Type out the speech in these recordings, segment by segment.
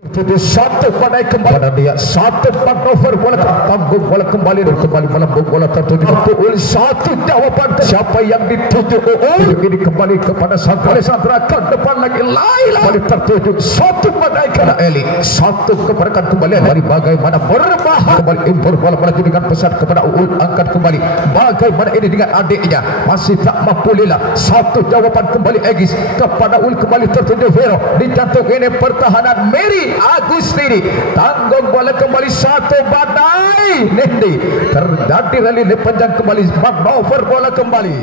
Jadi satu pada kembali pada dia satu manuver bola tanggung bola kembali melambung bola tertuju Uul satu jawaban siapa yang dituju Uul ini kembali kepada Sandra ke depan lagi Laila kembali tertuju satu pada kepada Eli satu keperkan kembali dari bagaimana berbahaya kembali impor bola melaju dengan pesat kepada Uul angkat kembali bagaimana ini dengan adiknya masih tak mampu Lila satu jawaban kembali Egis kepada Uul kembali tertuju Vero di jantung ini pertahanan Mary Agustini tanggung bola kembali satu badai Nindi terjadi rally panjang kembali manuver bola kembali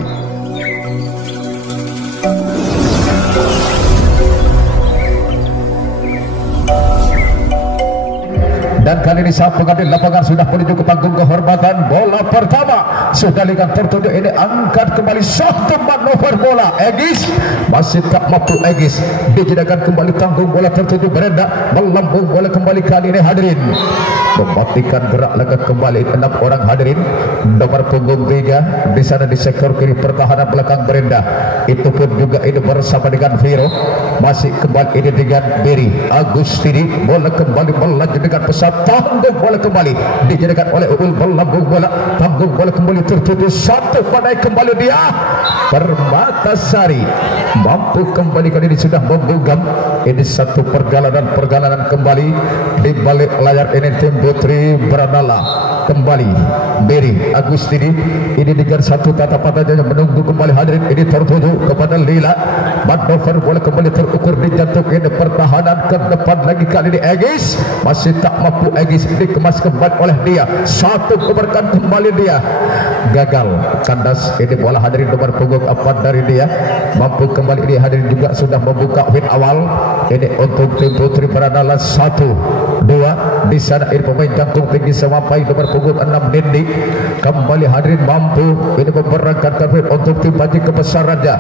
dan kali ini saat pengambil lapangan sudah menuju ke panggung kehormatan bola pertama sudah lihat tertuju ini angkat kembali satu manuver bola Egis masih tak mampu Egis dijadikan kembali tanggung bola tertuju Brenda melambung bola kembali kali ini hadirin mematikan gerak laga kembali 6 orang hadirin nomor punggung 3 di sana di sektor kiri pertahanan belakang Brenda itu pun juga ini bersama dengan Vero masih kembali ini dengan Berry Agustini bola kembali melaju dengan pesat tanggung bola kembali dijadikan oleh Uul melambung bola tanggung bola kembali tertuju satu pada kembali dia Permatasari mampu kembali kali ini sudah membungkam ini satu perjalanan kembali di balik layar ini tim Putri Branala kembali Berry Agustini ini dengan satu tatapan saja menunggu kembali hadirin ini tertuju kepada Lila manuver bola kembali terukur di jantung ini pertahanan ke depan lagi kali ini Egis masih tak mampu Egis dikemas kembali oleh dia satu keberkan kembali dia gagal kandas ini bola hadirin nomor punggung 4 dari dia mampu kembali ini hadirin juga sudah membuka win awal ini untuk tim Putri Branala 1-2 di sana ini pemain jantung tinggi sampai nomor punggung 6 Nindi kembali hadirin mampu ini memberangkatkan win untuk tim Panji Kebesarannya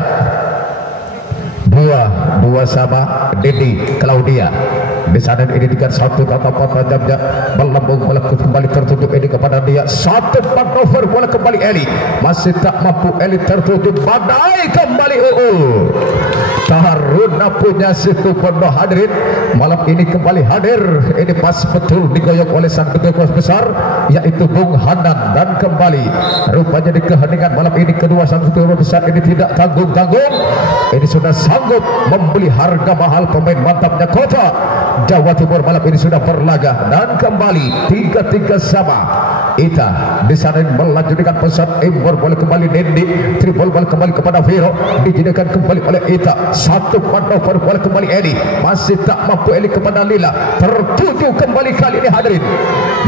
2-2 sama Nindi Claudia di sana ini dengan satu tatapan tajamnya melambung bola kembali tertuju ini kepada dia satu manuver bola kembali Eli masih tak mampu Eli tertuju badai kembali Uul Taruna punya situ penuh hadirin malam ini kembali hadir ini pas betul digoyok oleh sang ketua kuas besar yaitu Bung Hanan dan kembali rupanya di keheningan malam ini kedua sang ketua kuas besar ini tidak tanggung-tanggung ini sudah sanggup membeli harga mahal pemain mantapnya kota Jawa Timur malam ini sudah berlaga dan kembali 3-3 sama Ita di sana melaju dengan pesat impor bola kembali Nindi triple bola kembali kepada Vero dijadikan kembali oleh Ita satu manuver bola kembali Eli masih tak mampu Eli kepada Lila tertuju kembali kali ini hadirin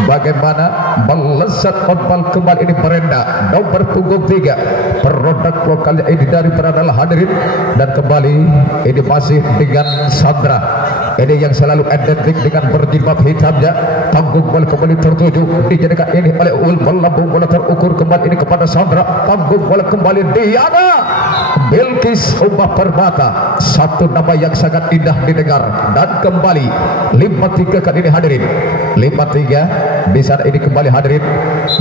bagaimana melesat bal kembali ini Brenda nomor punggung 3 produk lokal ini dari Branala hadirin dan kembali ini masih dengan Sandra ini yang selalu identik dengan berjilbab hitamnya tanggung bola kembali tertuju dijadikan ini oleh Uul melambung bola terukur kembali ini kepada Sandra tanggung bola kembali Diana Bilkis Umbah Permata satu nama yang sangat indah didengar dan kembali 5-3 kali ini hadirin 5-3 di sana ini kembali hadirin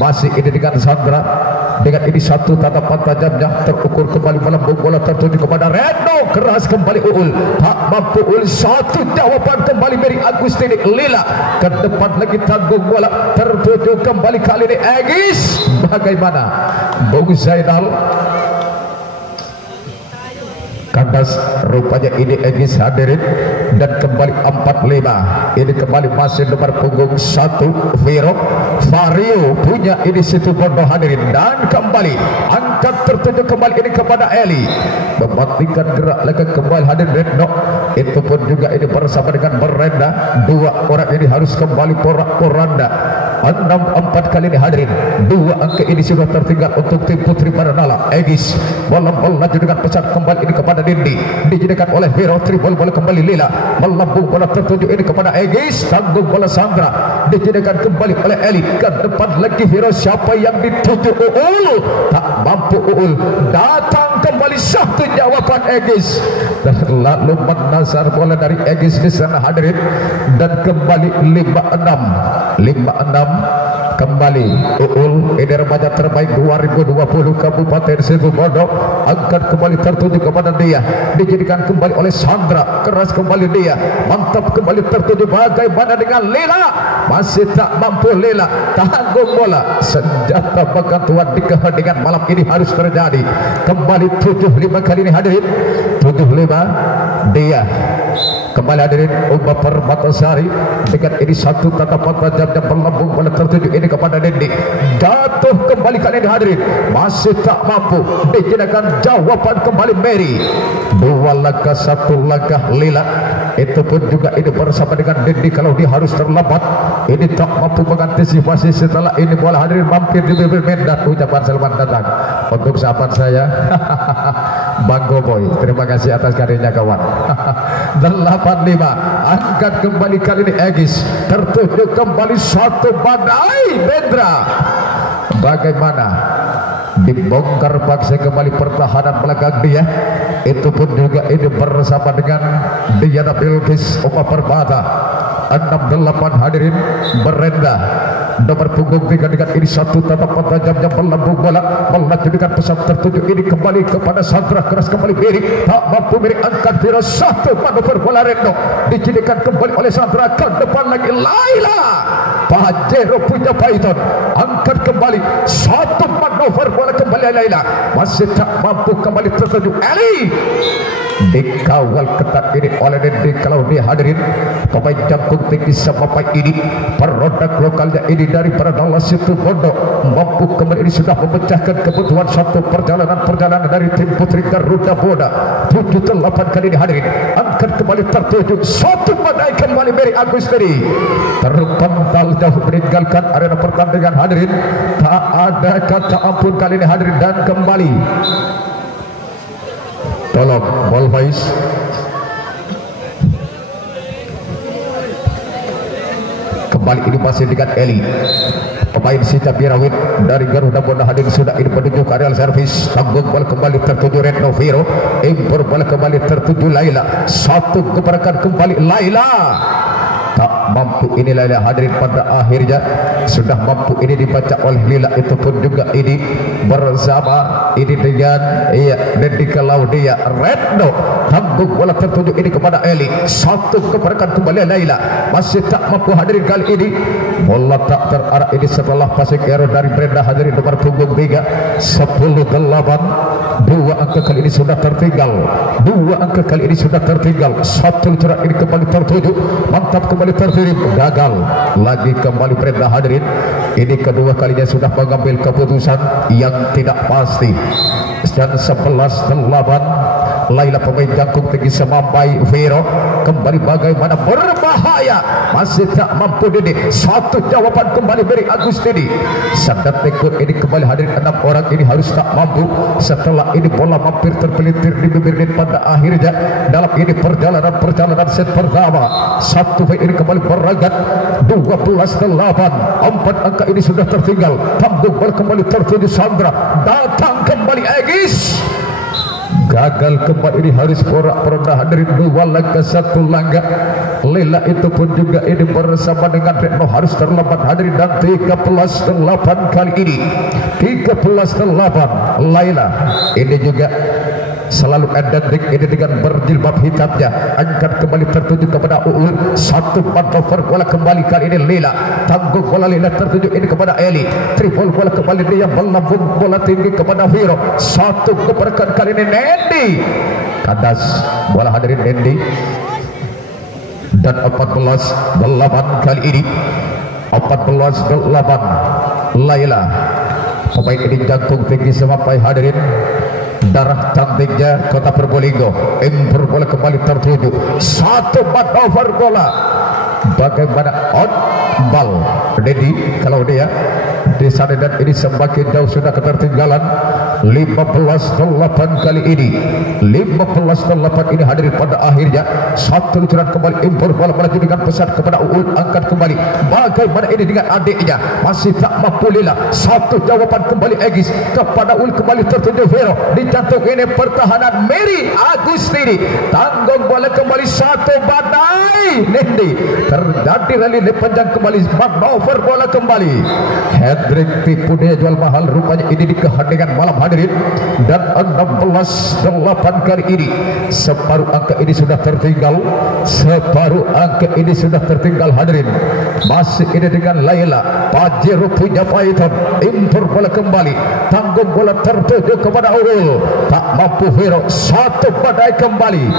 masih ini dengan Sandra dengan ini satu tatapan tajamnya terukur kembali melambung bola tertuju kepada Reno keras kembali Uul tak mampu Uul satu jawaban kembali Berry Agustini Lila ke depan lagi tanggung bola tertuju kembali kali ini Egis bagaimana Bung Zainal kandas rupanya ini Egis hadirin dan kembali 4-5 ini kembali masih nomor punggung 1 Vero Vario punya ini situ bodoh hadirin dan kembali angkat tertuju kembali ini kepada Eli mematikan gerak laga kembali hadirin Redno itu pun juga ini bersama dengan Brenda 2 orang ini harus kembali porak-poranda 6-4 kali ini hadirin 2 angka ini sudah tertinggal untuk tim Putri Branala Egis melaju dengan pesat kembali ini kepada Nindi dijadikan oleh Vero triple bola kembali Lila melambung bola tertuju ini kepada Egis tanggung bola Sandra dijadikan kembali oleh Eli ke depan lagi Vero siapa yang dituju Uul tak mampu Uul datang kembali satu jawaban Egis dan lalu menasar bola dari Egis di sana hadirin dan kembali 5-6 kembali Uul, ini remaja terbaik 2020 Kabupaten Situbondo, angkat kembali tertuju kepada dia, dijadikan kembali oleh Sandra, keras kembali dia, mantap kembali tertuju. Bagaimana dengan Lela? Masih tak mampu Lela, tanggung bola, senjata bagan tuan di keheningan malam ini harus terjadi. Kembali 75 kali ini hadirin, 75 dia kembali hadirin. Umar Permatasari dengan ini satu tatapan tajam yang melambung pada tertuju ini kepada Dendi, jatuh kembali kali ini hadirin, masih tak mampu, dijadikan jawaban kembali Mary. 2 langkah 1 langkah Lila, itu pun juga ini bersama dengan Dendi. Kalau dia harus terlambat, ini tak mampu mengantisipasi. Setelah ini bola hadirin mampir di bibir Mendan. Ucapan selamat datang untuk sahabat saya Bang Goboy, terima kasih atas karyanya kawan. 85 angkat kembali kali ini Egis, tertuju kembali satu badai Bendra. Bagaimana dibongkar paksa kembali pertahanan belakang dia, itu pun juga ini bersama dengan Diana Bilkis Uma Permata. 68 hadirin berendah nomor punggung 3 dengan ini satu tatapan tajam yang melambung bola, melanjutkan pesan tertuju ini kembali kepada Sandra, keras kembali Beri, tak mampu Beri angkat Vira, satu manuver bola Rendo dijadikan kembali oleh Sandra, ke depan lagi Laila Pajero punya Python, angkat kembali satu manuver bola kembali Laila, masih tak mampu kembali tertuju Eli, dikawal ketat ini oleh Dendi. Kalau dia hadirin pemain jangkung tinggi sampai ini produk lokalnya ini dari Dallas Situbondo, mampu kembali ini sudah memecahkan kebutuhan satu perjalanan dari tim Putri Garuda Boda. 78 kali ini hadirin, angkat kembali tertuju satu badai kembali Mary Agustini, terpental jauh meninggalkan arena pertandingan hadirin, tak ada kata ampun kali ini hadirin. Dan kembali tolong ball face kembali ini masih dengan Eli, pemain Sita Birawit dari Garuda Boda hadir sudah ini menuju ke areal servis. Tanggung bola kembali tertuju Retno Viro, impor bola kembali tertuju Laila, satu keberakan kembali Laila, tak mampu ini Laila hadirin. Pada akhirnya sudah mampu ini dibaca oleh Lila, itu pun juga ini bersama ini dengan Dendi Claudia Retno. Tanggung bola tertuju ini kepada Eli, satu keberakan kembali Laila, masih tak mampu hadirin kali ini. Bola tak terarah ini setelah passing error dari Brenda hadirin nomor punggung 3. 10-8, 2 angka kali ini sudah tertinggal, 2 angka kali ini sudah tertinggal. Satu cerak ini kembali tertuju, mantap kembali terkirim, gagal lagi kembali Brenda hadirin. Ini kedua kalinya sudah mengambil keputusan yang tidak pasti. Dan 11-8 Laila pemain jangkung tinggi semampai Vero kembali bagaimana berbahaya, masih tak mampu ini. Satu jawaban kembali Beri Agustini. Sadar tekun ini kembali hadir 6 orang ini harus tak mampu. Setelah ini bola mampir terpelintir di bibir net pada akhirnya dalam ini perjalanan set pertama. Satu ini kembali beragat 12-8, 4 angka ini sudah tertinggal. Tanggung bola kembali tertuju Sandra, datang kembali Egis, gagal kembali ini harus porak-poranda hadirin. 2 langkah 1 langkah Lela, itu pun juga ini bersama dengan Retno harus terlambat hadirin. Dan 13-8 kali ini 13-8 Laila ini juga selalu identik ini dengan berjilbab hitamnya, angkat kembali tertuju kepada Uul, satu manuver bola kembali kali ini Lela, tanggung bola Lela tertuju ini kepada Eli, triple bola kembali dia melambung bola tinggi kepada Viro, satu keberakan kali ini Nendi, kandas bola hadirin Nendi. Dan 14-8 kali ini 14-8 Laila pemain ini jangkung tinggi sampai hadirin, darah cantiknya Kota Probolinggo, impor bola kembali tertuju, satu manuver bola bagaimana on ball Dedi. Kalau dia di sana dan ini semakin jauh sudah ketertinggalan 15-8 kali ini. 15-8 ini hadirin pada akhirnya satu luncuran kembali impor bola melaju dengan pesat kepada Uul, angkat kembali. Bagaimana ini dengan adiknya, masih tak mampu Lila. Satu jawaban kembali Egis kepada Uul, kembali tertuju Vero, dicantum ini pertahanan Mary Agustini, tanggung bola kembali satu badai Nindi, terjadi rally panjang kembali, manuver bola kembali. Hendrik tipu dia jual mahal rupanya ini di keheningan malam hadirin. Dan 16-8 kali ini separuh angka ini sudah tertinggal, separuh angka ini sudah tertinggal hadirin. Masih ini dengan Laila Pajero punya Python, impor bola kembali, tanggung bola tertuju kepada Urul, tak mampu Vero, satu badai kembali.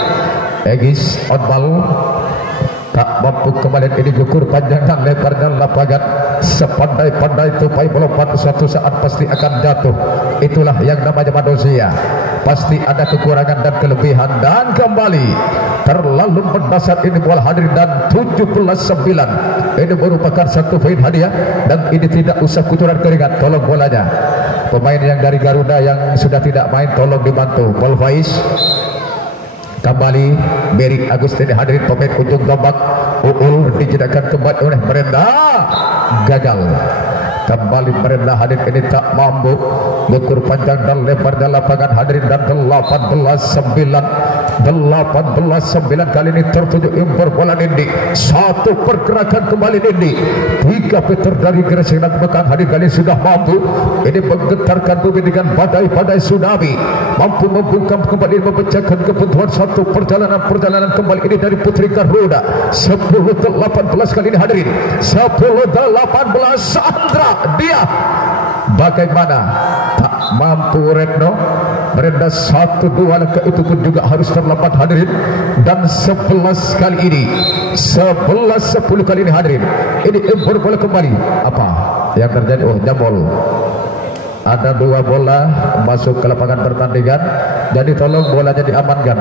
Egis on ball, tak mampu kembali ini gugur panjang dan lebarnya lapangan. Sepandai-pandai tupai melompat suatu saat pasti akan jatuh. Itulah yang namanya manusia, pasti ada kekurangan dan kelebihan. Dan kembali terlalu berdasar ini bola hadirin, dan 17-9 ini merupakan satu poin hadiah. Dan ini tidak usah kucuran keringat, tolong bolanya pemain yang dari Garuda yang sudah tidak main tolong dibantu. Ball Faiz kembali, Mary Agustini hadirin pemain ujung tombak. Uul dijedakan kembali oleh Brenda, gagal kembali. Brenda hadirin ini tak mampu, ukur panjang dan lebarnya lapangan hadirin. Dan 18-9 kali ini tertuju impor bola Nindi, satu pergerakan kembali Nindi, 3 meter dari garis yang belakang hadirin kali sudah mampu ini menggetarkan bumi dengan badai-badai tsunami, mampu membungkam kembali, memecahkan kebutuhan. Satu perjalanan kembali ini dari Putri Garuda. 10-18 kali ini hadirin, 10-18 Sandra dia bagaimana tak mampu Retno. Brenda 1-2 langkah itu pun juga harus terlambat hadirin. Dan 11 kali ini 11-10 kali ini hadirin, ini impor bola kembali. Apa yang terjadi? Oh, jambol. Ada 2 bola masuk ke lapangan pertandingan, jadi tolong bolanya diamankan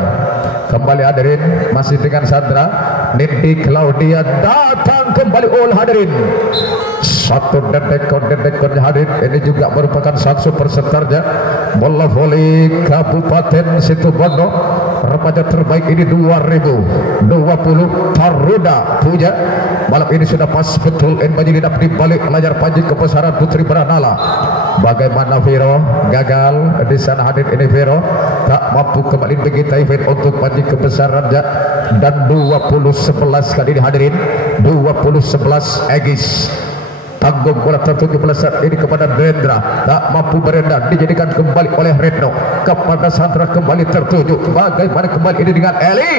kembali hadirin. Masih dengan Sandra, Nindi Claudia datang kembali. All hadirin, satu dedekon hadirin, ini juga merupakan satu pesertanya bola voli Kabupaten Situbondo, remaja terbaik ini 2020 Taruda punya. Malam ini sudah pas betul Enbajili dapat di balik layar panji kebesaran Putri Baranala. Bagaimana Vero, gagal di sana hadir ini. Vero tak mampu kembali begitu event untuk panji kebesarannya. Dan 20-11 kali ini hadirin, 20-11 Egis tanggung bola tertuju melesat ini kepada Brenda, tak mampu Brenda, dijadikan kembali oleh Retno kepada Sandra, kembali tertuju. Bagaimana kembali ini dengan Eli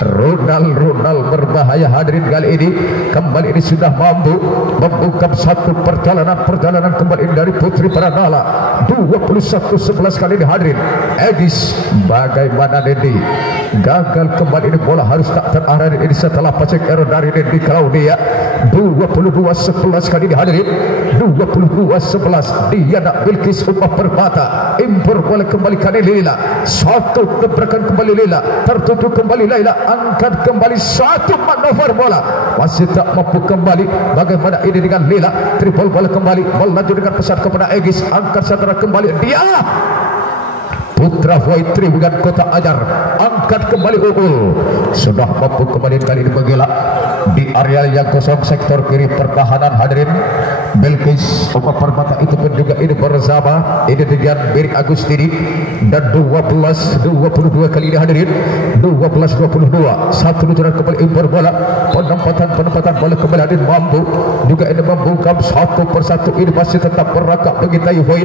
Ronald berbahaya hadirin kali ini. Kembali ini sudah mampu membungkam satu perjalanan kembali ini dari Putri Baranala. 21-11 kali ini hadirin. Egis bagaimana Dedi, gagal kembali ini, bola harus tak terarah ini setelah passing error dari Dedi Claudia. 22-11 kali ini hadirin, 22-11 Diana Bilkis Umah Permata, impor bola kembali kali Lila, satu gebrakan kembali Lila, tertutup kembali Laila, angkat kembali, satu manuver bola masih tak mampu kembali. Bagaimana ini dengan Lila, triple bola kembali, melaju dengan pesat kepada Egis, angkat Sandra kembali, dia Putra Voitri bukan Kota Ajar, angkat kembali Uul, sudah mampu kembali kali ini mengelak di area yang kosong sektor kiri pertahanan hadirin. Bilkis Umar Permata itu pun juga ini bersama ini dengan Mary Agustini. Dan 12-22 kali ini hadirin, 12-22 satu luncuran kembali impor bola, penempatan bola kembali hadirin, mampu juga ini membungkam satu persatu. Ini masih tetap berakak begitu poin,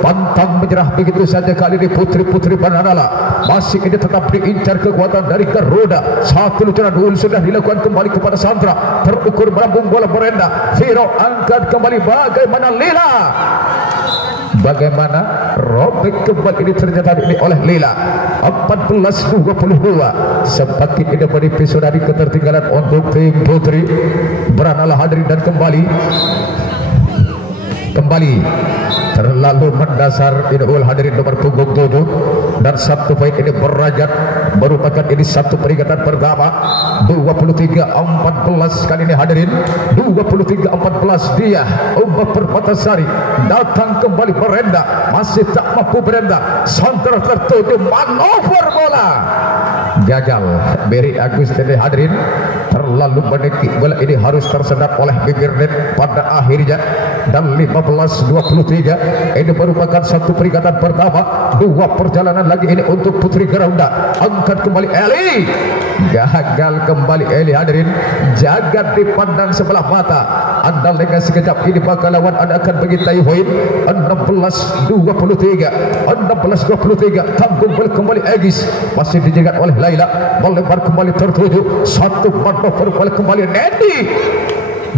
pantang menyerah begitu saja kali ini. Putri Baranala masih ini tetap diincar kekuatan dari Garuda. Satu luncuran Uul sudah dilakukan kembali kepada Sandra, terukur melambung bola Brenda. Vero angkat kembali, bagaimana Lila, bagaimana robek kembali ini ternyata ini oleh Lila. 14-22 semakin ini menipis dari ketertinggalan untuk tim Putri Baranala hadirin. Dan kembali kembali terlalu mendasar ini ul hadirin nomor punggung 7 dan 1 poin ini berajat merupakan ini satu peringatan pertama 23-14 kali ini hadirin 23-14 dia Umar Permatasari datang kembali berenda masih tak mampu berenda santer tertuju manuver bola gagal Beri Agus ini hadirin terlalu menekik bola ini harus tersendat oleh bibir net pada akhirnya dan 15-23 ini merupakan satu peringatan pertama 2 perjalanan lagi ini untuk Putri Garuda angkat kembali Eli gagal kembali Eli hadirin jagat dipandang sebelah mata anda dengan sekejap ini bakal lawan anda akan mengintai poin 16-23 tanggung balik kembali Egis masih dijagat oleh Laila melebar kembali tertuju satu manuver balik kembali Nedi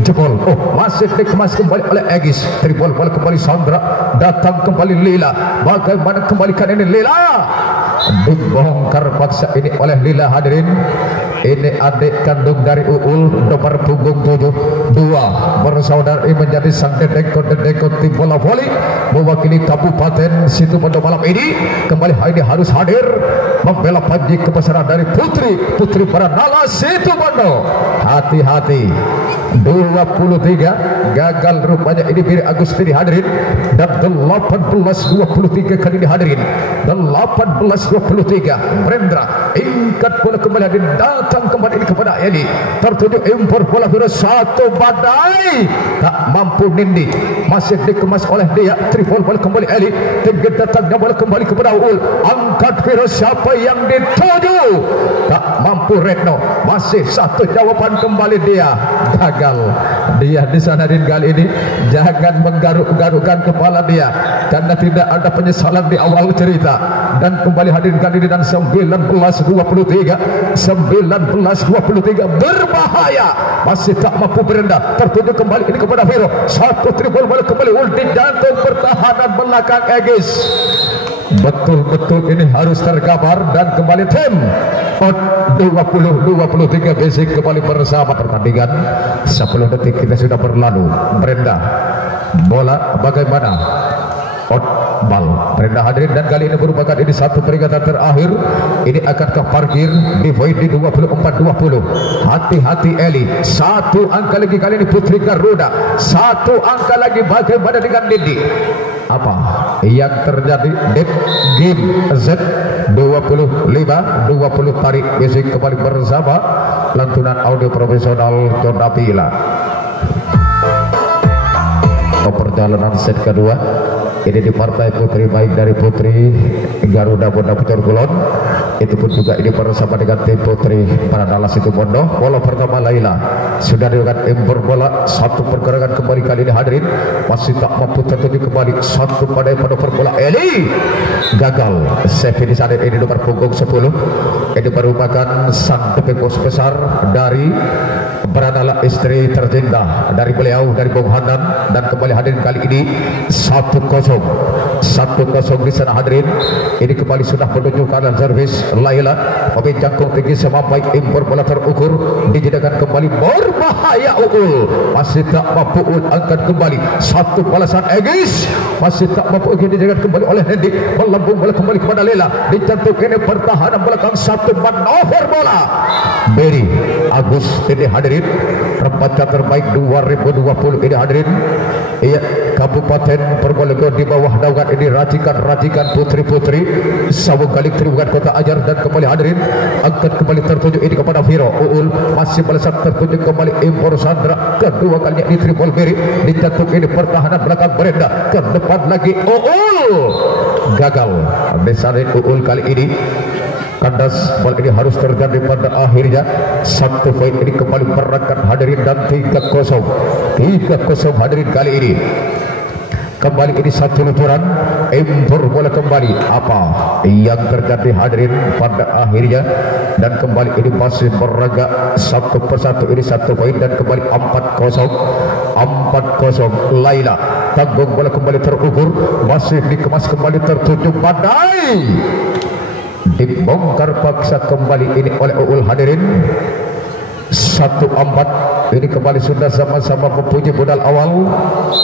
jebol masih dikemas kembali oleh Egis tribol bola kembali Sandra datang kembali Lila bagaimana kembalikan ini Lila dibongkar paksa ini oleh Lila hadirin ini adik kandung dari Uul nomor punggung 7 2 bersaudara ini menjadi sang dedengkot tim bola voli mewakili Kabupaten Situbondo malam ini kembali ini harus hadir membela panji kebesaran dari Putri Paranala Situbondo hati-hati 23 gagal rupanya ini Beri Agustini hadirin dan 18-23 kali ini hadirin 18-23 Brendra ingkat bola kembali hadirin datang kembali ini kepada Eli tertuju impor bola biru satu badai tak mampu Nindi masih dikemas oleh dia tripol bola kembali Eli tinggi datangnya bola kembali kepada Uul angkat biru siapa yang dituju tak mampu Retno masih satu jawaban kembali dia gagal dia di sana din kali ini jangan menggaruk-garukkan kepala dia karena tidak ada penyesalan di awal cerita dan kembali hadir kali ini dan 19-23 berbahaya masih tak mampu berenda tertuju kembali ini kepada Viro satu tribol bola kembali ulti jantung pertahanan belakang Egis betul-betul ini harus tergambar dan kembali tim 20-23 basic kembali bersama pertandingan 10 detik kita sudah berlalu Brenda bola bagaimana bal Brenda hadirin dan kali ini merupakan ini satu peringatan terakhir ini akankah parkir di poin di 24-20 hati-hati Eli satu angka lagi kali ini Putri Garuda satu angka lagi bagaimana dengan Didi apa yang terjadi di game Z 25-20 tarik basic kembali bersama lantunan audio profesional Jonapila perjalanan set kedua ini di partai Putri baik dari Putri Garuda Bunda Pucor Kulon itu pun juga ini bersama dengan tim Putri Paranala Situbondo bola pertama Laila sudah dilakukan impor bola satu pergerakan kembali kali ini hadirin masih tak mampu tertuju kembali satu pada bola Eli gagal save di sana ini nomor punggung 10 ini merupakan sang pengurus besar dari Paranala istri tercinta dari beliau dari Bung Hanan dan kembali hadirin kali ini 1-0 di sana hadirin ini kembali sudah menunjukkan servis Laila meminjam tinggi sampai impor bola terukur dijadikan kembali berbahaya Uul masih tak mampu angkat kembali satu balasan Egis masih tak mampu dijadikan kembali oleh Nendi melambung bola kembali kepada Lela dicantum ini pertahanan belakang satu manuver bola Beri Agus ini hadirin remaja terbaik 2020 ini hadirin iya Kabupaten Probolinggo di bawah naungan ini racikan putri-putri Sawung Kalik Tribukan Kota Ajar dan kembali hadirin angkat kembali tertuju ini kepada Viro Uul masih melesat tertuju kembali impor Sandra kedua kalinya di Tribol Beri dicantum ini pertahanan belakang Brenda ke depan lagi Uul gagal besarin Uul kali ini kandas bola ini harus terjadi pada akhirnya satu poin ini kembali berangkat hadirin dan 3-0 hadirin kali ini kembali ini satu luturan impor bola kembali apa yang terjadi hadirin pada akhirnya dan kembali ini masih beragak satu persatu ini satu poin dan kembali 4-0 Laila tanggung bola kembali terukur masih dikemas kembali tertuju badai dibongkar paksa kembali ini oleh Uul hadirin 1-4. Ini kembali sudah sama-sama memuji modal awal,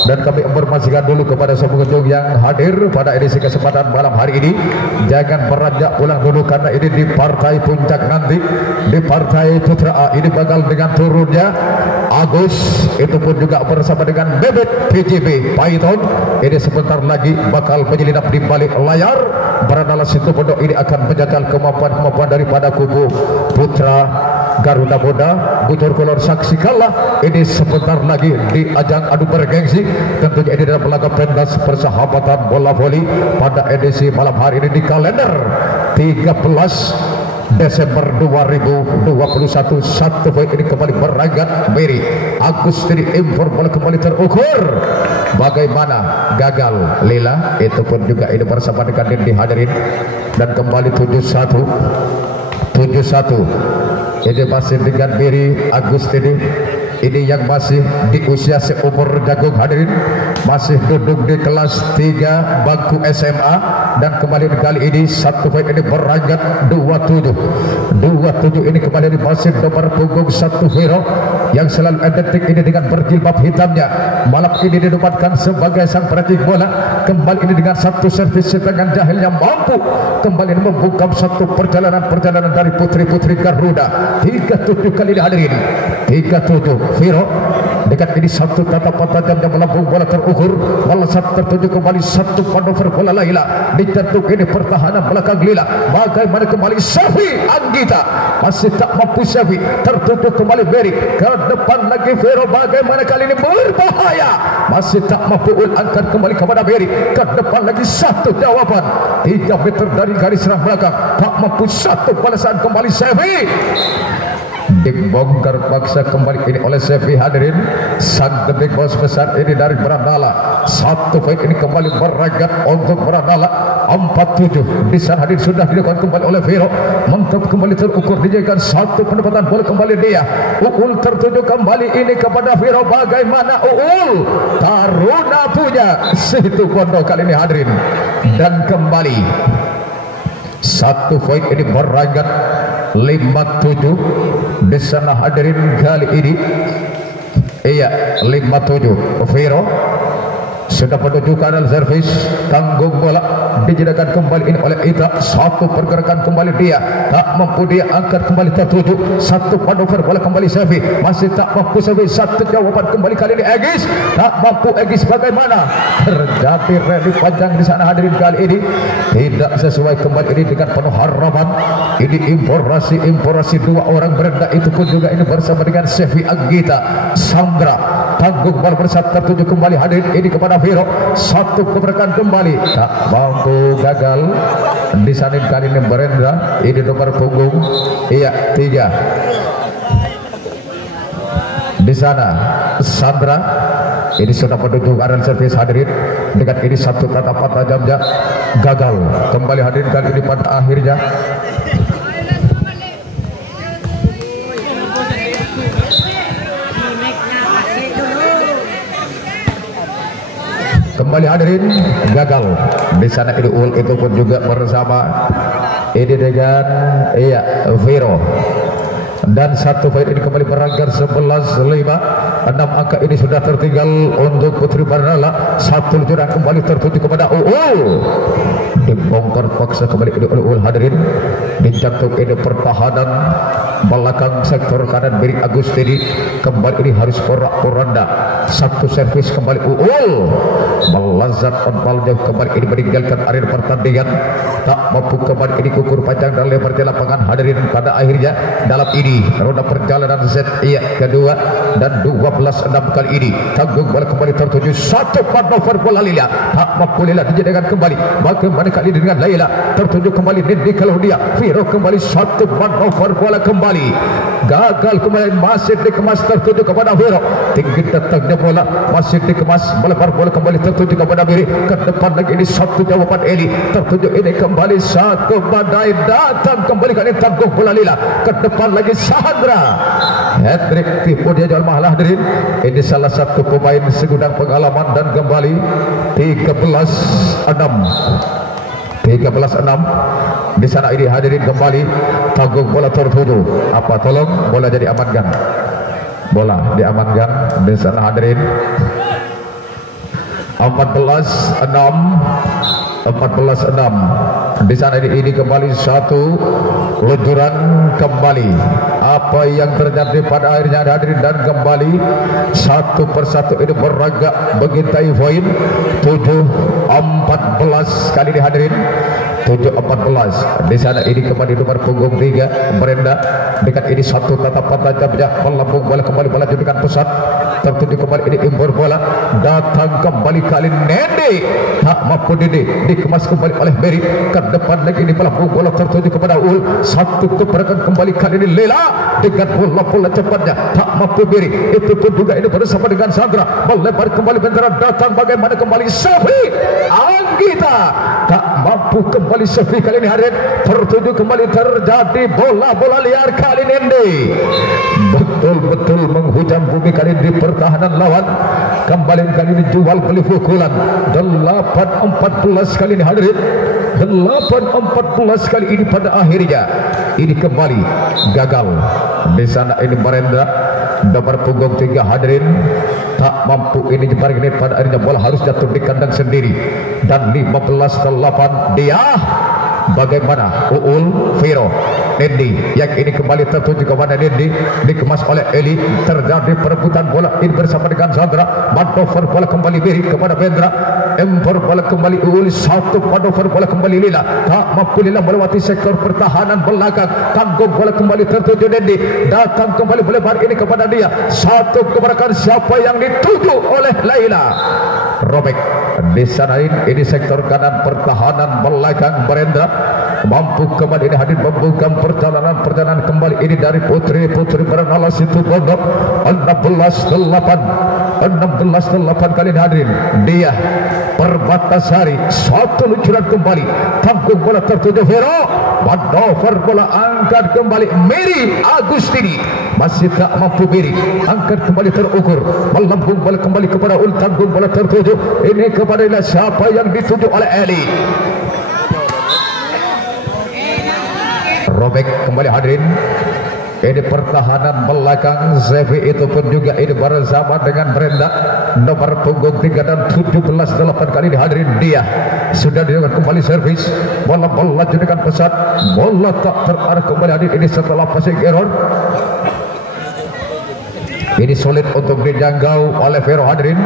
dan kami informasikan dulu kepada semua pengunjung yang hadir pada edisi kesempatan malam hari ini, jangan beranjak pulang dulu karena ini di partai puncak nanti, di partai Putra A ini bakal dengan turunnya Agus, itu pun juga bersama dengan Bebek PJB Python. Ini sebentar lagi bakal menyelinap di balik layar. Baranalah situ pondok ini akan menjajal kemampuan daripada kubu Putra Garuda Muda. Bocor kolor saksikanlah ini sebentar lagi di ajang adu bergengsi, tentunya ini dalam laga pentas persahabatan bola voli pada edisi malam hari ini di kalender 13 Desember 2021. Satu poin ini kembali berangkat Mary Agus dari impor bola kembali terukur. Bagaimana gagal Lila, itu pun juga ini bersama dengan dihadirin, dan kembali 7-1. Ini masih dengan Mary Agus ini yang masih di usia seumur jagung, hadirin, masih duduk di kelas 3 bangku SMA, dan kembali kali ini satu poin ini berangkat 27 ini kembali di masih nomor punggung 1 Vero yang selalu identik ini dengan berjilbab hitamnya. Malam ini dinobatkan sebagai sang peracik bola, kembali ini dengan satu servis setengah jahil yang mampu kembali membuka satu perjalanan dari putri-putri Garuda. 37 kali ini hadirin, 37 Vero dekat ini satu tatapan tajam yang melambung bola terukur, balas tertuju kembali satu manuver bola Laila dijantung ini pertahanan belakang Lila. Bagaimana kembali Safi Anggita, masih tak mampu Safi, tertuju kembali Beri ke depan lagi Vero. Bagaimana kali ini berbahaya, masih tak mampu angkat kembali kepada Beri ke depan lagi satu jawaban 3 meter dari garis serang belakang, tak mampu satu balasan kembali Safi. Dibongkar paksa kembali ini oleh Sefi, hadirin, sang gede bos besar ini dari Beranala. Satu poin ini kembali berangkat untuk Beranala 47. Di sana hadir sudah dilakukan kembali oleh Vero, mantap kembali terukur, dijadikan satu pendapatan bola kembali dia. Uul tertuju kembali ini kepada Vero. Bagaimana Uul, Taruna punya situ pondok kali ini hadirin, dan kembali satu poin ini berangkat 57. Di sana hadirin kali ini, iya 57 Vero sudah menuju kanal servis, tanggung bola dijadikan kembali ini oleh Ita. Satu pergerakan kembali dia, tak mampu dia angkat kembali tertuju satu manuver bola kembali Sefi, masih tak mampu Sefi. Satu jawaban kembali kali ini Egis, tak mampu Egis. Bagaimana terjadi rally panjang di sana hadirin kali ini, tidak sesuai kembali ini dengan penuh harapan. Ini imporasi dua orang berenda, itu pun juga ini bersama dengan Sefi Anggita Sandra. Tanggung bola bersatu tertuju kembali hadirin ini kepada Vero. Satu keberkahan kembali, tak mampu, gagal. Di sana kali ini Berendra, ini nomor punggung iya 3. Di sana Sandra ini sudah menuju arah servis hadirin, dengan ini satu tatapan tajamnya gagal kembali hadirin kali ini pada akhirnya. Kembali hadirin gagal di sana ini Ul, itu pun juga bersama ini dengan iya Vero, dan satu poin ini kembali berangkat 11-5. 6 angka ini sudah tertinggal untuk Putri Barnala. Satu jurang kembali tertuju kepada Uul, dibongkar paksa kembali ini oleh Uul hadirin, dijantung ini pertahanan belakang sektor kanan Beri Agustini. Kembali ini harus porak-poranda, satu servis kembali Uul, melazat empalnya kembali ini meninggalkan area pertandingan, tak mampu kembali ini kukur panjang dan lebar di lapangan hadirin. Pada akhirnya dalam ini roda perjalanan Z iya kedua dan 12-6 kali ini tanggung bola kembali tertuju satu manuver bola Lila, tak mampu Lila dijadikan kembali. Bagaimana kali ini dengan Laila, tertuju kembali Nindi Claudia. Vero kembali satu manuver bola kembali gagal kembali, masih dikemas tertuju kepada Vero. Tinggi datangnya bola masih dikemas, melebar bola kembali tertuju kepada Biri. Ke depan lagi ini satu jawaban Eli, tertuju ini kembali satu badai datang kembali kali ini tanggung bola Lila. Ke depan lagi Sandra, hat-trick tipu dia jual mahal hadirin. Ini salah satu pemain segudang pengalaman, dan kembali 13-6 13-6. Di sana ini hadirin kembali tanggung bola tertuju. Apa tolong bola jadi amankan. Bola diamankan di sana hadirin. 14-6. Di sana ini kembali satu luncuran kembali. Apa yang terjadi pada akhirnya hadirin, dan kembali satu persatu ini beragak mengintai poin. 7-14 kali ini hadirin. 7-14. Di sana ini kembali nomor punggung 3 Brenda dekat ini satu tatapan tajamnya melambung bola kembali, bola jadikan pusat tertuju kembali ini impor bola datang kembali kali Nende tak mampu dikemas kembali oleh Berry ke depan lagi ini melambung bola tertuju kepada Ul satu kepergerakan kembali kali ini Lela dengan bola cepatnya tak mampu Berry itu pun juga ini bersama dengan Sandra melebar kembali bendera datang bagaimana kembali Sofi Anggita tak mampu kembali Sofi kali ini hadirin tertuju kembali terjadi bola-bola liar kali ini betul-betul menghujam bumi kali ini di pertahanan lawan kembali kali ini jual beli pukulan 8-14 kali ini hadirin 8-14 kali ini pada akhirnya ini kembali gagal di sana ini Marendra nomor punggung 3 hadirin tak mampu ini jebar ini pada akhirnya bola harus jatuh di kandang sendiri dan 15-8 dia bagaimana Uul Vero Nendi yang ini kembali tertuju kepada Nendi dikemas oleh Eli terjadi perebutan bola ini bersama dengan Sandra manuver bola kembali Beri kepada Bendra empor bola kembali Uul satu manuver bola kembali Lila tak mampu Lila melewati sektor pertahanan belakang tanggung bola kembali tertuju Nendi datang kembali melebar ini kepada dia satu keberkahan siapa yang dituju oleh Laila robek di sana ini sektor kanan pertahanan belakang Brenda mampu kembali ini hadir membuka perjalanan kembali ini dari putri bernama situ pondok 16-8 kali ini hadirin dia Perbatasari satu luncuran kembali tanggung bola tertuju Vero manuver bola angkat kembali Mary Agustini masih tak mampu Mary angkat kembali terukur melambung bola kembali kepada Ul tanggung bola tertuju ini kepada siapa yang dituju oleh Eli robek kembali hadirin ini pertahanan belakang Zevi itu pun juga ini bersama dengan Brenda nomor punggung 3 dan 17-8 kali dihadirin dia sudah dilakukan kembali servis bola jadikan pesat bola tak terarah kembali hadir ini setelah passing error ini sulit untuk dijangkau oleh Vero hadirin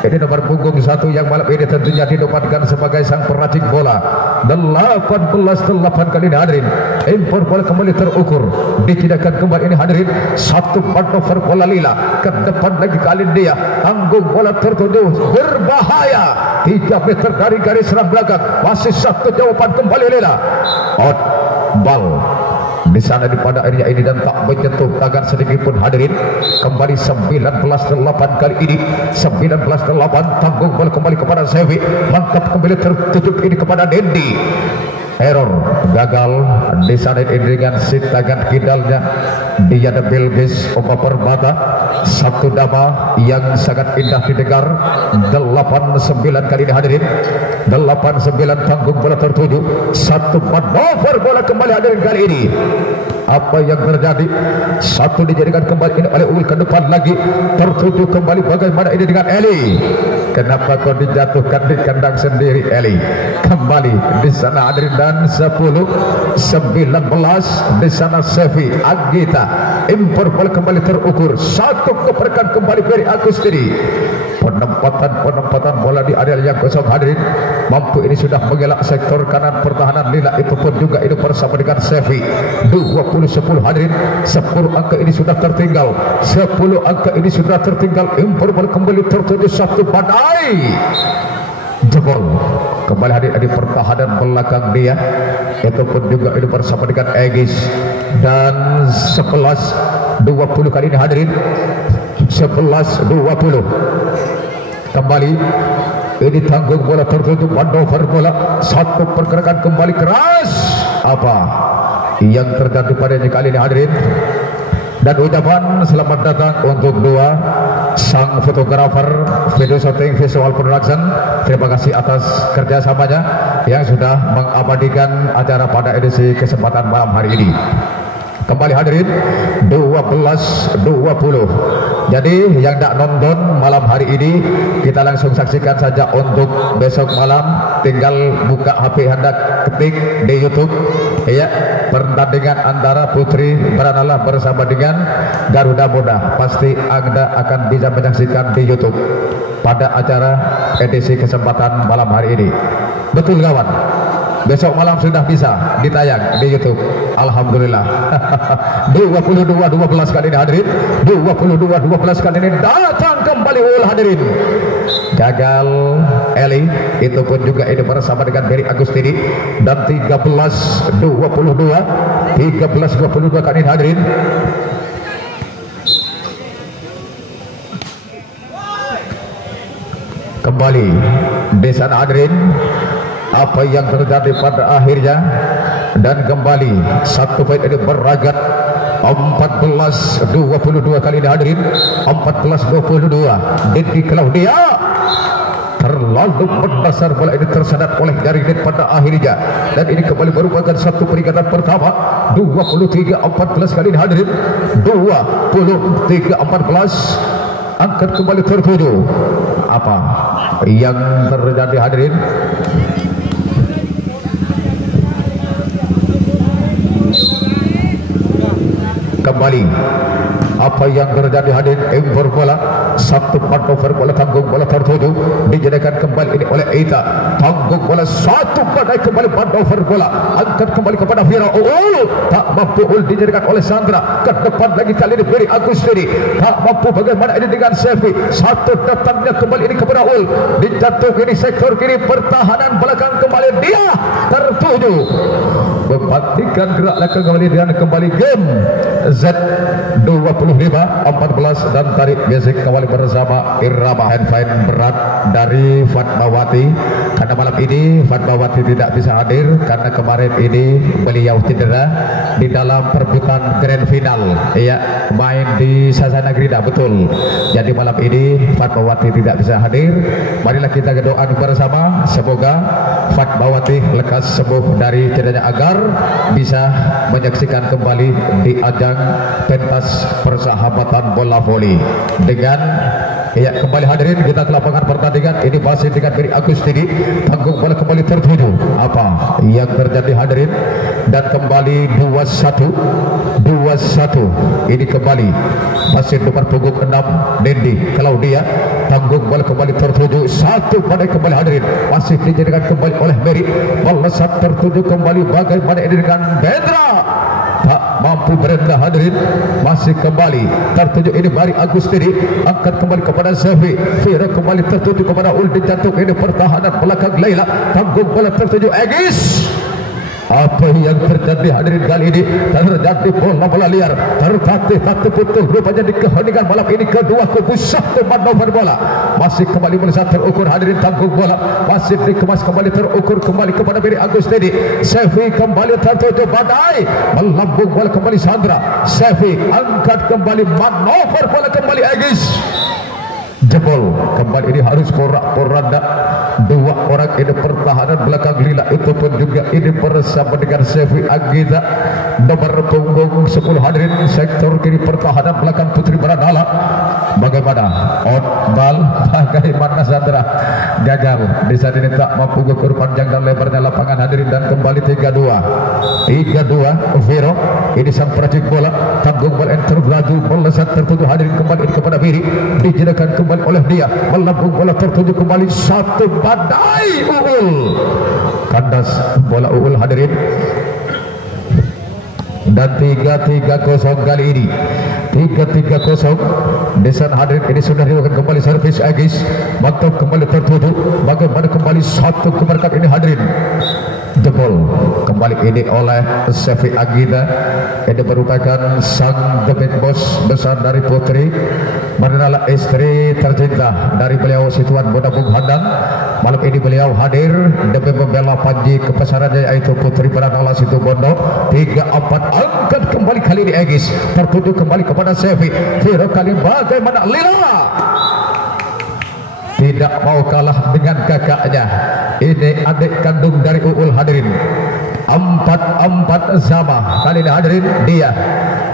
ini nomor punggung 1 yang malam ini tentunya dinobatkan sebagai sang peracik bola 18-8 kali ini hadirin impor bola kembali terukur ditidakkan kembali ini hadirin satu manuver bola Lila ke depan lagi kali dia tanggung bola tertuju berbahaya 3 meter dari garis serang belakang masih satu jawaban kembali Lila out ball di sana di pada akhirnya ini dan tak menyentuh tangan sedikit pun hadirin kembali 19-8 kali ini 19-8 tanggung bola kembali kepada Sevi mantap kembali tertuju ini kepada Dendi error gagal di sana ini dengan si tangan kidalnya dia ada Bilgis Oma Permata satu nama yang sangat indah didengar 8-9 kali ini hadirin 8-9 tanggung bola tertuju satu manuver bola kembali hadirin kali ini apa yang terjadi satu dijadikan kembali ini oleh Ul ke depan lagi tertuju kembali bagaimana ini dengan Eli kenapa kau dijatuhkan di kandang sendiri Eli kembali di sana hadirin dan 10-19 di sana Sevi Anggita impor bola kembali terukur satu keperkan kembali Ferry Agustini penempatan bola di area yang kosong hadirin mampu ini sudah mengelak sektor kanan pertahanan Lila itu pun juga ini bersama dengan Sevi 20-10 hadirin 10 angka ini sudah tertinggal 10 angka ini sudah tertinggal impor bola kembali tertuju satu badai jebol kembali hadir di pertahanan belakang dia itu pun juga ini bersama dengan Egis dan 11-20 kali ini hadirin 11-20 kembali ini tanggung bola tertuju manuver bola satu pergerakan kembali keras apa yang terjadi padanya kali ini hadirin dan ucapan selamat datang untuk dua sang fotografer video shooting visual production, terima kasih atas kerjasamanya yang sudah mengabadikan acara pada edisi kesempatan malam hari ini. Kembali hadirin 12.20. Jadi yang tidak nonton malam hari ini, kita langsung saksikan saja untuk besok malam. Tinggal buka HP Anda, ketik di YouTube ya, pertandingan antara Putri Beranala bersama dengan Garuda Muda. Pasti Anda akan bisa menyaksikan di YouTube pada acara edisi kesempatan malam hari ini. Betul kawan, besok malam sudah bisa ditayang di YouTube. Alhamdulillah. 22-12 kali ini hadirin, 22-12 kali ini datang kembali ul hadirin. Gagal Eli, itu pun juga ini bersama dengan Beri Agustini, dan 13-22 kali ini hadirin. Kembali di sana hadirin, apa yang terjadi pada akhirnya, dan kembali satu poin ini beragat 14-22 kali ini hadirin, 14-22. Didi Claudia terlalu berdasar, bola ini tersendat oleh jaring pada akhirnya, dan ini kembali merupakan satu peringatan pertama. 23-14 kali ini hadirin, 23-14. Angkat kembali tertuju. Apa yang terjadi hadirin? Kembali apa yang terjadi hadirin, impor bola, satu pantover bola, tanggung bola tertuju, dijadikan kembali ini oleh Eita, tanggung bola, satu badai kembali pantover bola, angkat kembali kepada Vira, tak mampu, dijadikan oleh Sandra, ke depan lagi kali ini Beri Agustini, tak mampu, bagaimana ini dengan Sefi, satu datangnya kembali ini kepada Ul, dijatuh ini sektor kiri, pertahanan belakang kembali dia tertuju, mematikan gerak belakang kembali, dan kembali game Z 25-14, dan tarik basic kembali bersama Irama. Handfine berat dari Fatmawati, karena malam ini Fatmawati tidak bisa hadir karena kemarin ini beliau cedera di dalam perebutan grand final ya, main di Sasana Grida, betul. Jadi malam ini Fatmawati tidak bisa hadir. Marilah kita berdoa bersama, semoga Fatmawati lekas sembuh dari cederanya agar bisa menyaksikan kembali di ajang pentas persahabatan bola voli. Dengan ya, kembali hadirin kita ke lapangan pertandingan, ini masih dengan Beri Agustini, tanggung bola kembali tertuju. Apa yang terjadi hadirin, dan kembali 2-1. Ini kembali masih nomor punggung 6 Dendi Claudia, tanggung bola kembali tertuju, satu pada kembali hadirin, masih dijadikan kembali oleh Beri, melesat tertuju kembali, bagaimana ini dengan Bendra, tak mampu berendah hadirin, masih kembali tertuju ini Beri Agustini, angkat kembali kepada Sefi, Fira kembali tertuju kepada Ul, dijantung ini pertahanan belakang Laila, tanggung bola tertuju Egis. Apa yang terjadi hadirin kali ini? Terjadi bola liar, tertatih putus rupanya di keheningan malam ini. Kedua kubu satu manuver bola, masih kembali melesat terukur hadirin, tanggung bola masih dikemas kembali terukur kembali kepada Beri Agustini. Sefi kembali tertuju badai, melambung bola kembali Sandra, Sefi angkat kembali, manuver bola kembali Egis, jebol kembali ini harus porak-poranda. Dua orang ini pertahanan belakang Lila, itu pun juga ini bersama dengan Sefi Agiza, nomor punggung 10 hadirin, sektor kiri pertahanan belakang Putri Beranala. Bagaimana outball, bagaimana Sandra gagal di saat ini, tak mampu mengukur panjang dan lebarnya lapangan hadirin, dan kembali 3-2 Viro, ini sang peracik bola, tanggung bola yang terlaju melesat tertuju hadirin, kembali ini kepada Biri, dijadikan kembali oleh dia, melambung bola tertuju kembali, satu badai Uul, kandas bola Uul hadirin, dan 3-0 kali ini, 3-0 desain hadirin. Ini sudah dilakukan kembali servis Agis, mantap kembali tertuju, bagaimana kembali satu keberkat ini hadirin, jebol kembali ini oleh Sefi Agida. Ini merupakan sang the big boss besar dari Putri Beranala, istri tercinta dari beliau Situan Bunda Bung Handang. Malam ini beliau hadir demi membela Panji kebesarannya, yaitu Putri Beranala Situ Bondo. 3-4 angkat kembali kali ini Egis, tertuju kembali kepada Sevi. Vero kali bagaimana Lila tidak mau kalah dengan kakaknya. Ini adik kandung dari Uul hadirin. 4-4 sama kali ini hadirin. Dia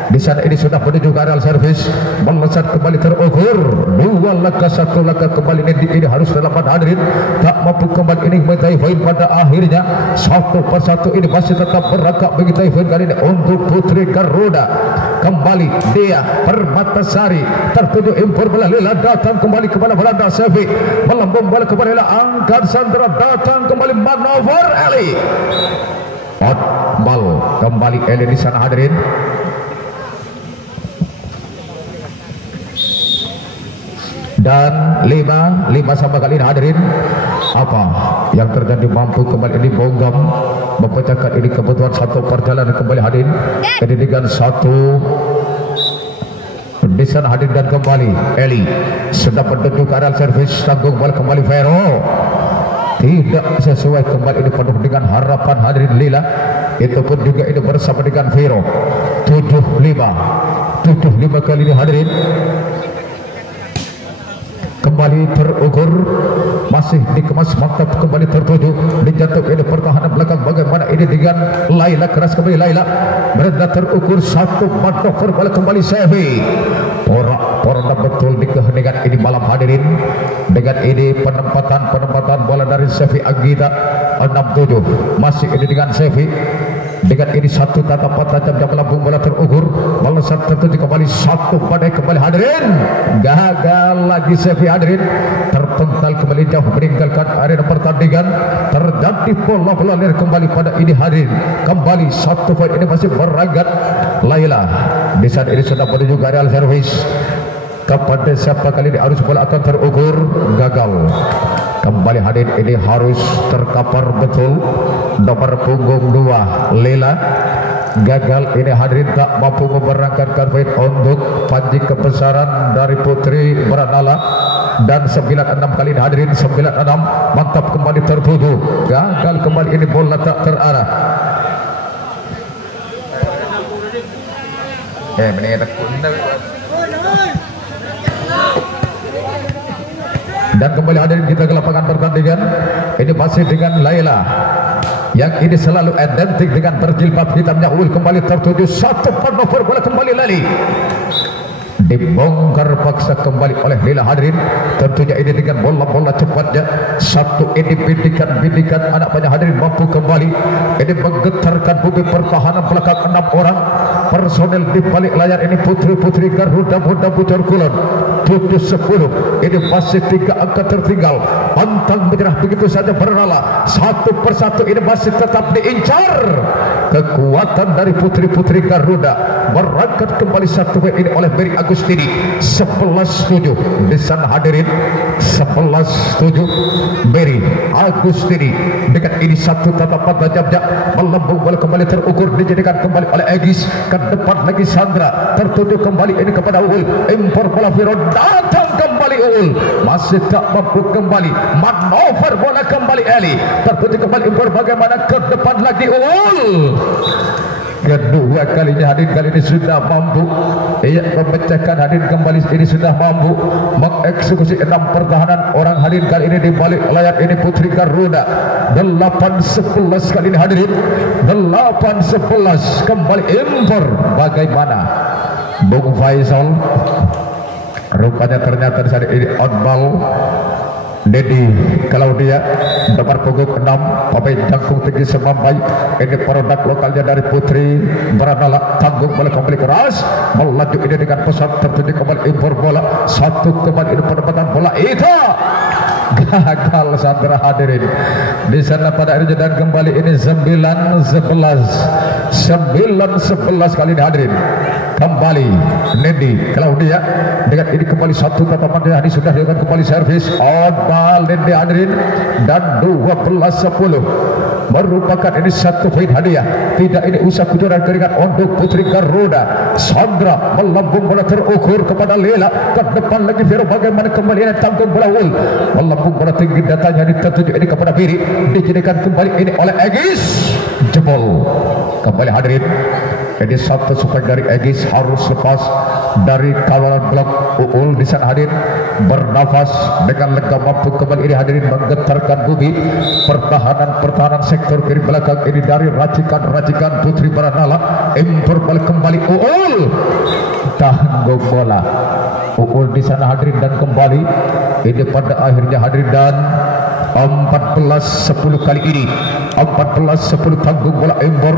di sana ini sudah menuju ke areal servis, melesat kembali terukur 2 langkah 1 langkah kembali ini harus dalam hadirin, tak mampu kembali ini mencapai poin pada akhirnya. Satu persatu ini masih tetap berangkat begitu poin kali ini untuk Putri Garuda. Kembali dia Permatasari tertuju impor bola Lila datang kembali kepada Belanda. Sevi melambung bola kepada Lila, angkat Sandra datang kembali manuver Eli. Bal kembali Eli di sana hadirin. Dan 5 sama kali ini hadirin. Apa yang terjadi, mampu kembali ini Bonggam memecahkan ini kebutuhan satu perjalanan kembali hadirin. Jadi dengan satu di sana hadirin dan kembali Eli sudah menuju ke arah servis, tanggung bola kembali Vero. Tidak sesuai kembali ini penuh dengan harapan hadirin Lila. Itu pun juga ini bersama dengan Vero. 7-5 kali ini hadirin. Kembali terukur, masih dikemas mantap kembali tertuju dijatuh ini pertahanan belakang. Bagaimana ini dengan Laila, keras kembali Laila berada terukur satu manuver bola kembali Sevi. Porak-poranda betul di keheningan ini malam hadirin. Dengan ini penempatan bola dari Sevi Anggita 6-7 masih ini dengan Sevi. Dengan ini satu tatapan tajam yang melambung bola terukur, melesat tertuju kembali satu badai kembali hadirin. Gagal lagi Sevi hadirin, terpental kembali jauh meninggalkan arena pertandingan. Terjadi bola liar kembali pada ini hadirin. Kembali satu poin ini masih berangkat Laila. Di saat ini sudah menuju ke areal servis. Kepada siapa kali ini arus bola akan terukur, gagal. Kembali hadirin ini harus terkapar betul. Nomor punggung 2 Lela gagal ini hadirin, tak mampu memberangkatkan poin untuk Panji kebesaran dari Putri Beranala. Dan 9-6 kali ini hadirin, 9-6 mantap kembali tertuju, gagal kembali ini bola tak terarah. Dan kembali hadirin kita ke lapangan pertandingan. Ini masih dengan Laila yang ini selalu identik dengan berjilbab hitamnya. Kembali tertuju satu manuver bola kembali Lali, dibongkar paksa kembali oleh Lila hadirin. Tentunya ini dengan bola-bola cepatnya. Satu ini bidikan anak banyak hadirin mampu kembali ini menggetarkan bumi pertahanan belakang 6 orang personel di balik layar ini. Putri Garuda Muda Bocor Kulon 7-10 ini masih 3 angka tertinggal. Pantang menyerah begitu saja Beranala, satu persatu ini masih tetap diincar. Kekuatan dari Putri Garuda berangkat kembali satu ini oleh Mary Agustini. 11-7 di sana hadirin, 11-7 Mary Agustini. Dengan ini satu tatapan tajamnya melambung bola kembali terukur, dijadikan kembali oleh Egis. Ke depan lagi Sandra tertuju kembali ini kepada Uul. Impor bola Viro datang kembali Uul, masih tak mampu kembali. Manuver bola kembali Eli, tertuju kembali impor. Bagaimana ke depan lagi Uul. Kedua kalinya hadirin kali ini sudah mampu memecahkan hadirin kembali ini sudah mampu mengeksekusi 6 pertahanan orang hadirin kali ini di balik layar ini. Putri Garuda 8-11 kali ini hadirin, 8-11 kembali impor. Bagaimana Bung Faisal, rupanya ternyata di saat ini on ball Dedi Claudia nomor punggung 6 pemain jangkung tinggi semampai. Ini produk lokalnya dari Putri Beranala. Tanggung bola kembali keras, melaju ini dengan pesat tertuju kembali impor bola. Satu kembali ini penempatan bola itu gagal Sandra hadirin di sana pada akhirnya. Dan kembali ini 9-11 kali ini hadirin. Kembali Nendi Claudia dengan ini kembali satu tatapan dia ini sudah dilakukan kembali servis odal Nendi hadirin. Dan 12-10 merupakan ini satu poin hadiah. Tidak ini usah kucuran keringat untuk Putri Garuda. Sandra melambung bola terukur kepada Lela. Ke depan lagi Vero, bagaimana kembali ini tanggung bola Uul. Melambung bola tinggi datanya ditertuju ini kepada Biri, dijadikan kembali ini oleh Egis. Jebol kembali hadirin. Ini satu sukai dari Egis harus lepas dari kawalan blok. Uul di sana hadir bernafas dengan lega, mampu kembali ini hadirin menggetarkan bumi. Pertahanan sektor kiri belakang ini dari racikan Putri Baranala. Impor balik kembali Uul tanggung bola. Uul di sana hadirin dan kembali ini pada akhirnya hadirin dan 14-10 kali ini 14-10 tanggung bola Embor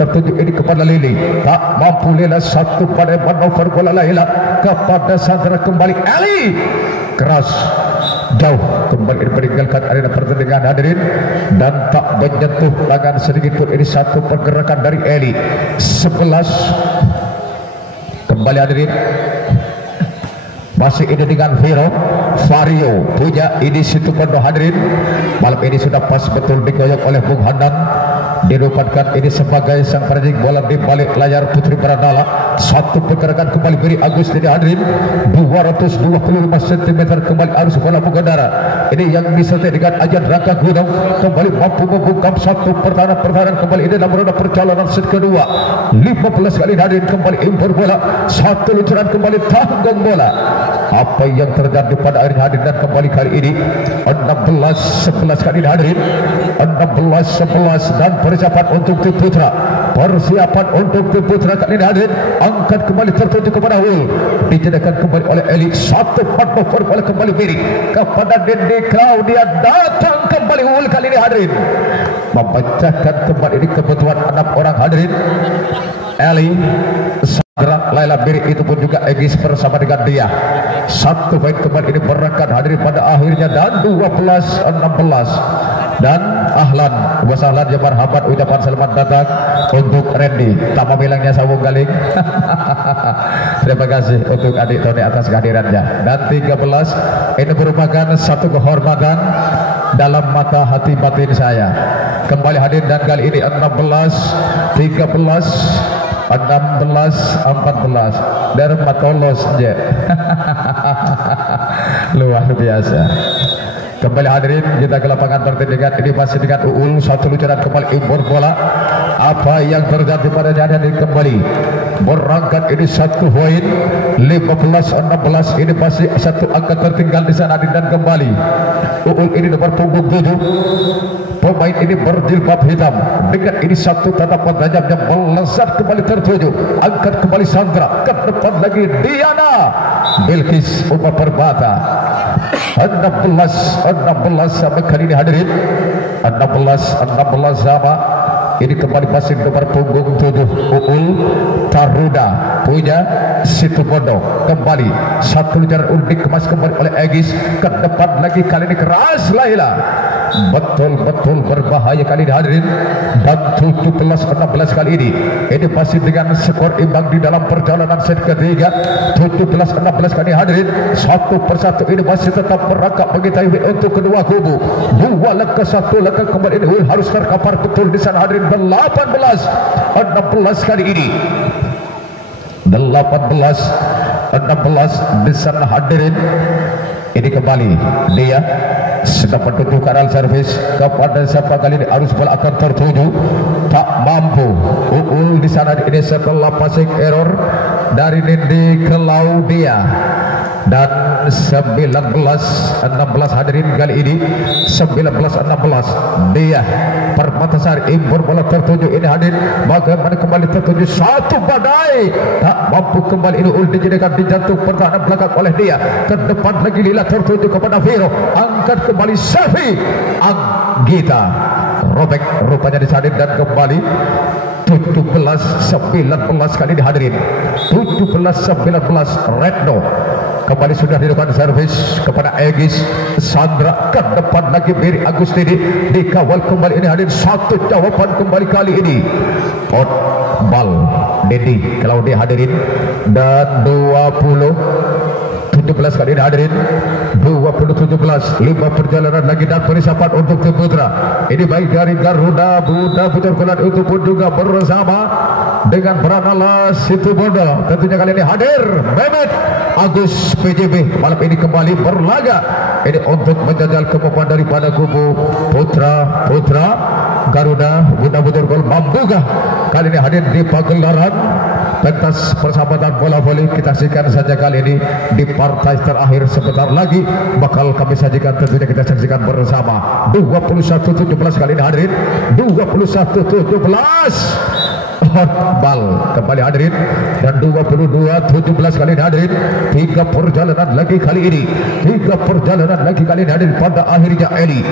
tertuju ini kepada Lili, tak mampu Lela satu pada manuver bola Laila kepada Sandra kembali Ali keras jauh kembali meninggalkan arena pertandingan hadirin dan tak menyentuh tangan sedikit pun. Ini satu pergerakan dari Eli 11 kembali hadirin masih ini dengan Vario punya ini situ penuh hadirin. Malam ini sudah pas betul digoyok oleh Bung Hanan, dirupatkan ini sebagai sang perjing bola di balik layar Putri Baranala. Satu pergerakan kembali beri Agus ini hadirin 225 cm kembali arus bola mengendara. Ini yang disertai dengan Ajan Raka Gunung kembali mampu membungkam satu pertahanan kembali ini dalam roda perjalanan set kedua 15 kali hadirin kembali impor bola satu luncuran kembali tanggung bola. Apa yang terjadi pada akhir hadirin dan kembali kali ini 16-11 kali hadirin 16-11 dan persiapan untuk tim putra kali ini hadirin angkat kembali tertuju kepada Will dijedakan kembali oleh Eli satu manuver bola kembali miring kepada Dendi Claudia datang kembali Will kali ini hadirin memecahkan kembali ini kebutuhan 6 orang hadirin Eli Sandra Laila Biri itu pun juga Egis bersama dengan dia satu poin kembali ini berangkat hadirin pada akhirnya dan 12-16 dan ahlan wasahlan ya marhaban ucapan selamat datang untuk Randy tak memilangnya sawung galing. Terima kasih untuk adik Tony atas kehadirannya dan 13 ini merupakan satu kehormatan dalam mata hati batin saya kembali hadir dan kali ini 16 14 dermatolos je. Luar biasa. Kembali hadirin kita ke lapangan pertandingan ini masih dengan Uul satu luncuran kembali impor bola. Apa yang terjadi pada ini kembali berangkat ini satu poin 15-16 ini masih satu angka tertinggal di sana dan kembali Uul ini nomor punggung 7 pemain ini berjilbab hitam dengan ini satu tatapan tajam yang melesat kembali tertuju angkat kembali Sandra ke depan lagi Diana Bilkis Uma Perbata 16 sama kali ini hadirin 16 sama ini kembali pasir nomor punggung 7 Uul Taruda punya situ bodoh kembali satu luncuran unik kemas kembali oleh Egis ke depan lagi kali ini keras Laila betul-betul berbahaya kali ini hadirin dan 17-16 kali ini masih dengan skor imbang di dalam perjalanan set ketiga 17-16 kali hadirin satu persatu ini masih tetap merangkap mengetahui untuk kedua kubu 2 langkah 1 langkah kembali ini harus terkapar betul di sana hadirin 18-16 kali ini 18-16 di sana hadirin ini kembali dia sedang menuju kanal servis kepada siapa kali ini arus bola akan tertuju tak mampu Uul di sana ini setelah passing error dari Nindi Claudia dan 19-16 hadirin kali ini 19-16 dia Permatasari impor bola tertuju ini hadir bagaimana kembali tertuju satu badai tak mampu kembali ini Uul dijadikan di jantung pertahanan belakang oleh dia ke depan lagi Lila tertuju kepada Viro angkat kembali Selfie Anggita robek rupanya disadir dan kembali 17-19 kali dihadirin 17-19 Retno kembali sudah di depan servis kepada Egis Sandra ke depan lagi Biri Agustini dikawal kembali ini hadir satu jawaban kembali kali ini out ball Dedi kalau dia hadirin dan 17 kali ini hadirin 20-17 5 perjalanan lagi dan persiapan untuk tim putra ini baik dari Garuda Buddha Putar Kulat untuk pun juga bersama dengan Baranala Situbondo tentunya kali ini hadir Mehmet Agus PJB malam ini kembali berlaga ini untuk menjajal kemampuan daripada kubu putra Garuda Bunda Gol Mambuga kali ini hadir di pagelaran pentas persahabatan bola voli. Kita saksikan saja kali ini di partai terakhir sebentar lagi bakal kami sajikan, tentunya kita saksikan bersama. 21-17 kali ini hadirin, 21-17 bal kembali hadirin, dan 22-17 kali ini hadirin. 3 perjalanan lagi kali ini, 3 perjalanan lagi kali ini hadirin. Pada akhirnya Eli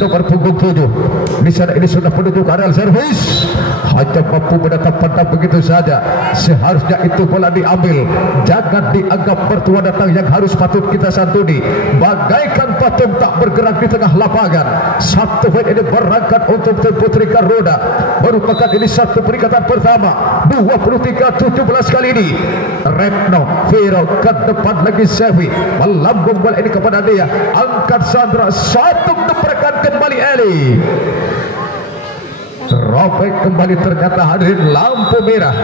nomor punggung 7 di sana ini sudah menuju ke areal servis, hanya mampu menetap begitu saja. Seharusnya itu bola diambil, jangan dianggap mertua datang yang harus patut kita santuni. Bagaikan patung tak bergerak di tengah lapangan. Satu poin ini berangkat untuk Putri Garuda, merupakan ini satu peringatan pertama. 23-17 kali ini Retno Vero ke depan lagi, Sevi melambung bola ini kepada dia, angkat Sandra, satu deprekan kembali Eli, robek kembali, ternyata hadirin lampu merah.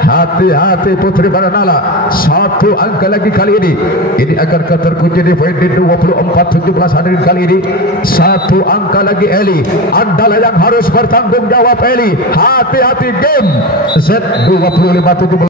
Hati-hati Putri Baranala, satu angka lagi kali ini. Ini akan terkunci di poin di 24-17 hadirin kali ini. Satu angka lagi Eli, Andalah yang harus bertanggung jawab Eli. Hati-hati game set 25-17.